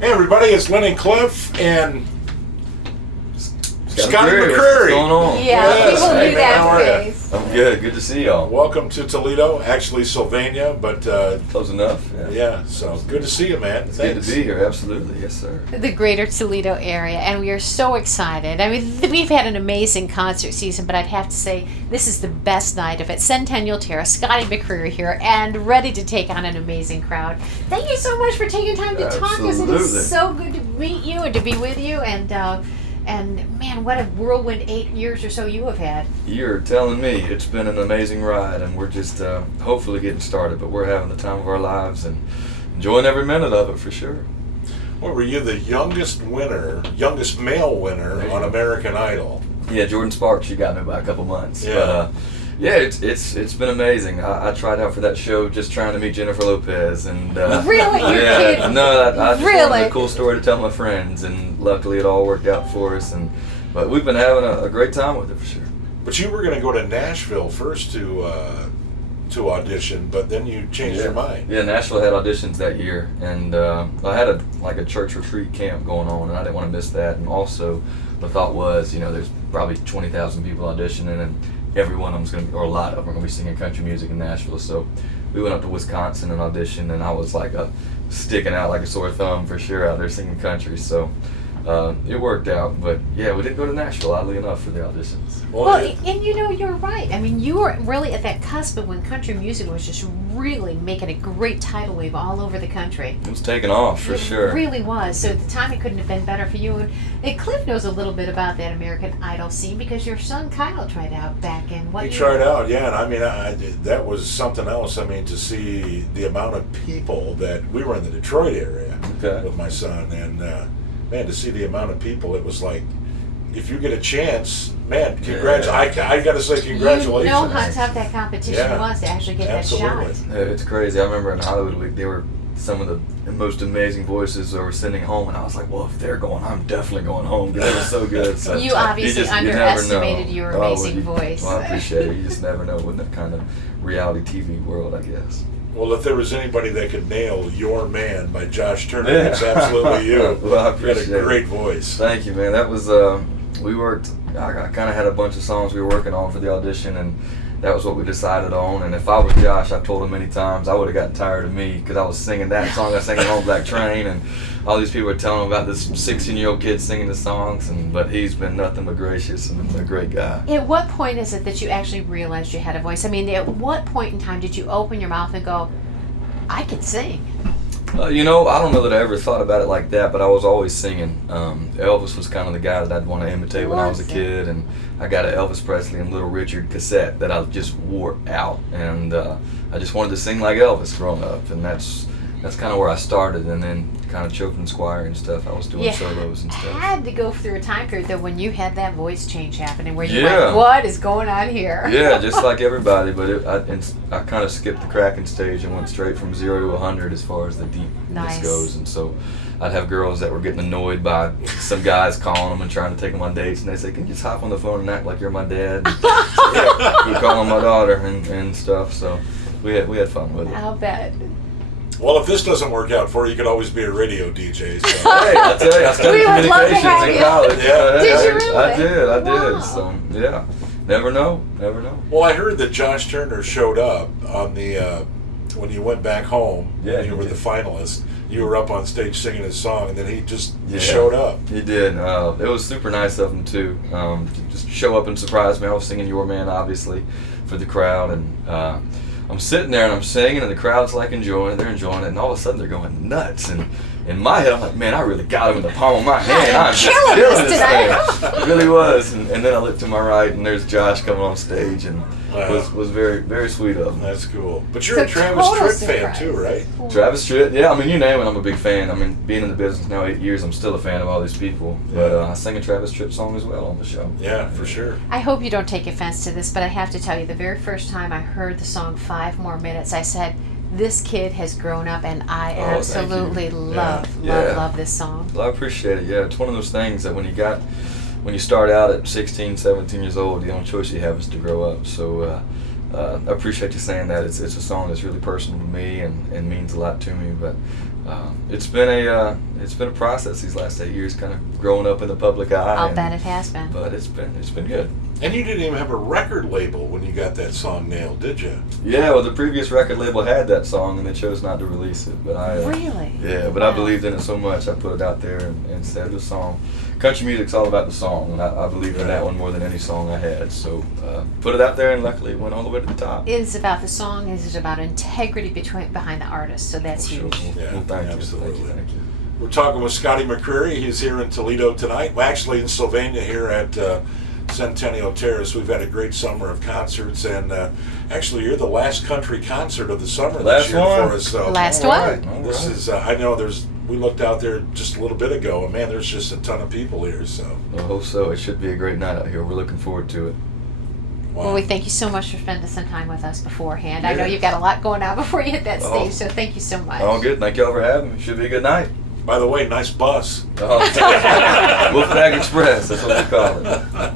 Hey everybody, it's Lyn and Cliff and Scotty McCreery. What's going on? Yeah, Yes. people Hey, do man, how are that ya? face. I'm good. Good to see y'all. Welcome to Toledo, actually Sylvania, but Close enough. yeah, so good to see you, man. It's Thanks. good to be here. Absolutely. Yes, sir. The greater Toledo area, and we are so excited. I mean, we've had an amazing concert season, but I'd have to say this is the best night of it. Centennial Terrace, Scotty McCreery here, and ready to take on an amazing crowd. Thank you so much for taking time to talk to us. It Absolutely. is so good to meet you and to be with you, and man, what a whirlwind 8 years or so you have had. You're telling me it's been an amazing ride, and we're just hopefully getting started. But we're having the time of our lives and enjoying every minute of it for sure. Well, were you the youngest male winner on American Idol? Yeah, Jordan Sparks, you got me by a couple months. Yeah. But, yeah, it's been amazing. I tried out for that show just trying to meet Jennifer Lopez, and Really? You're yeah, kidding? no, I just Really? wanted a cool story to tell my friends, and luckily it all worked out for us. But we've been having a great time with it for sure. But you were going to go to Nashville first to audition, but then you changed your mind. Yeah, Nashville had auditions that year, and I had a church retreat camp going on, and I didn't want to miss that. And also, the thought was, there's probably 20,000 people auditioning, and every one of them's going to be, or a lot of them are going to be singing country music in Nashville. So we went up to Wisconsin and auditioned, and I was like sticking out like a sore thumb for sure out there singing country. So it worked out, but yeah, we didn't go to Nashville, oddly enough, for the auditions. Well, and you're right. I mean, you were really at that cusp of when country music was just really making a great tidal wave all over the country. It was taking off for sure. It really was. So the timing couldn't have been better for you. And Cliff knows a little bit about that American Idol scene because your son Kyle tried out back in what He year? tried out, yeah, and I mean, that was something else. I mean, to see the amount of people that we were in the Detroit area with my son, and man, to see the amount of people, it was like, if you get a chance, man, congratulations! I got to say congratulations. You know how tough that competition was to actually get that shot. Yeah, it's crazy. I remember in Hollywood Week, they were some of the most amazing voices that were sending home, and I was like, well, if they're going, I'm definitely going home. They were so good. So You obviously underestimated you your never know. amazing voice. Well, I appreciate it. You just never know in that kind of reality TV world, I guess. Well, if there was anybody that could nail "Your Man" by Josh Turner, it's absolutely you. Well, I You appreciate got a great it. voice. Thank you, man. That was we worked. I kind of had a bunch of songs we were working on for the audition, and that was what we decided on. And if I was Josh, I told him many times I would have gotten tired of me because I was singing that song. I sang it on Black Train, and all these people were telling him about this 16-year-old kid singing the songs. But he's been nothing but gracious and a great guy. At what point is it that you actually realized you had a voice? I mean, at what point in time did you open your mouth and go, I can sing? I don't know that I ever thought about it like that, but I was always singing. Elvis was kind of the guy that I'd want to imitate when I was a kid, and I got an Elvis Presley and Little Richard cassette that I just wore out, and I just wanted to sing like Elvis growing up, and that's kind of where I started, and then kind of children's choir and stuff. I was doing solos and stuff. Had to go through a time period though when you had that voice change happening where you Yeah. went, what is going on here? Yeah, just like everybody, but I kind of skipped the cracking stage and went straight from 0 to 100 as far as the deepness goes, and so I'd have girls that were getting annoyed by some guys calling them and trying to take them on dates, and they say, can you just hop on the phone and act like you're my dad? We're calling my daughter and stuff, so we had fun with it. I'll bet. Well, if this doesn't work out for you, you could always be a radio DJ. So. Hey, I tell you, I studied We would love to communications have in you. college. Yeah. Did you really? I did. Wow. So, yeah. Never know. Well, I heard that Josh Turner showed up on the when you went back home. Yeah, when you he were did. the finalist. You were up on stage singing his song, and then he just showed up. He did. It was super nice of him too. To just show up and surprise me. I was singing "Your Man" obviously for the crowd, and I'm sitting there and I'm singing, and the crowd's like enjoying it. They're enjoying it, and all of a sudden they're going nuts. And in my head, I'm like, man, I really got him in the palm of my hand. I'm just killing killing this this today. thing. It really was. And then I look to my right, and there's Josh coming on stage, and Wow. was very, very sweet of him. That's cool. But you're So a Travis total Tritt fan surprise. too, right? Travis Tritt, yeah, I mean, you name it, I'm a big fan. I mean, being in the business now 8 years, I'm still a fan of all these people. But I sang a Travis Tritt song as well on the show. Yeah, for sure. I hope you don't take offense to this, but I have to tell you, the very first time I heard the song 5 More Minutes, I said, this kid has grown up, and I Oh, thank absolutely you. love this song. Well, I appreciate it. Yeah, it's one of those things that when you start out at 16, 17 years old, the only choice you have is to grow up. So I appreciate you saying that. It's a song that's really personal to me and means a lot to me. But it's been a process these last 8 years, kind of growing up in the public eye. I'll bet it has been. But it's been good. And you didn't even have a record label when you got that song nailed, did you? Yeah, well, the previous record label had that song, and they chose not to release it. But I really? Yeah, but I believed in it so much, I put it out there and said the song. Country music's all about the song, and I believed in that one more than any song I had. So put it out there, and luckily it went all the way to the top. Is it about the song? Is it about integrity behind the artist? So that's huge. Sure. Well, thank you. Thank you. We're talking with Scotty McCreery. He's here in Toledo tonight. Well, actually in Sylvania here at Centennial Terrace. We've had a great summer of concerts, and actually you're the last country concert of the summer this year for us. So last one. This is I know we looked out there just a little bit ago, and man, there's just a ton of people here. So I hope so. It should be a great night out here. We're looking forward to it. Wow. Well, we thank you so much for spending some time with us beforehand. I know you've got a lot going on before you hit that stage, so thank you so much. Oh, good. Thank y'all for having me. It should be a good night. By the way, nice bus. Wolfpack Express, that's what we call it.